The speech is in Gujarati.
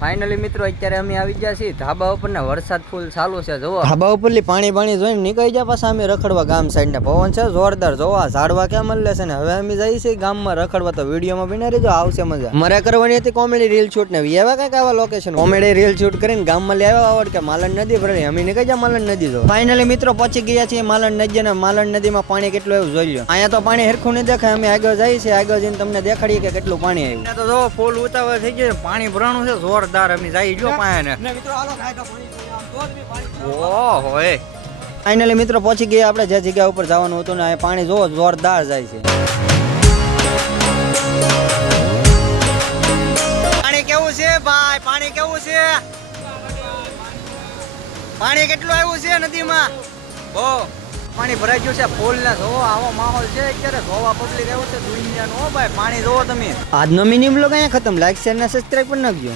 ફાઇનલી મિત્રો અત્યારે અમે આવી ગયા છીએ ધાબા ઉપર ને વરસાદ ફૂલ ચાલુ છે જોવો ધાબા ઉપરથી પાણી પાણી જોઈને નીકળી ગયા પાછા અમે રખડવા ગામ સાઈડ ને પવન છે. જોરદાર જોવા ઝાડવા ક્યાં મળે છે ને? હવે અમે જઈએ છીએ ગામમાં રખડવા. તો વિડીયોમાં બિના રહેજો આવશે મજા. મારે કરવાની હતી કોમેડી રીલ શૂટ ને. એવા કંઈક આવા લોકેશન કોમેડી રીલ શૂટ કરીને ગામમાં લેવા આવડ કે માલણ નદી ભરેલી અમે નીકળી ગયા માલણ નદી જો ફાઇનલી મિત્રો પહોંચી ગયા છીએ માલણ નદી ને માલણ નદીમાં પાણી કેટલું એવું જોઈ લો અહીંયા તો પાણી હરખું નહીં દેખાય. અમે આગળ જઈએ છીએ આગળ જઈને તમને દેખાડીએ કે કેટલું પાણી આવ્યું. તો જો ફૂલ ઉતાવળ થઈ ગયું પાણી ભરાણું છે જોરદાર અમે જઈ જો પાયા ને. ઓહો એ ફાઇનલી મિત્રો પહોંચી ગયા આપણે જે જગ્યા ઉપર જવાનું હતું ને આ પાણી જોવો જોરદાર જાય છે. પાણી કેવું છે ભાઈ? પાણી કેવું છે? પાણી કેટલું આવ્યું છે નદીમાં? બહુ પાણી ભરાઈ ગયું છે ફૂલ ને જોવો આવો માહોલ છે. અત્યારે જોવા પબ્લિક આવ્યું છે દુનિયાનું. ભાઈ પાણી જોવો તમે. આજનો મિનિમમ લોક અહીંયા ખતમ. લાઈક શેર ને સબસ્ક્રાઇબ પણ નાખજો.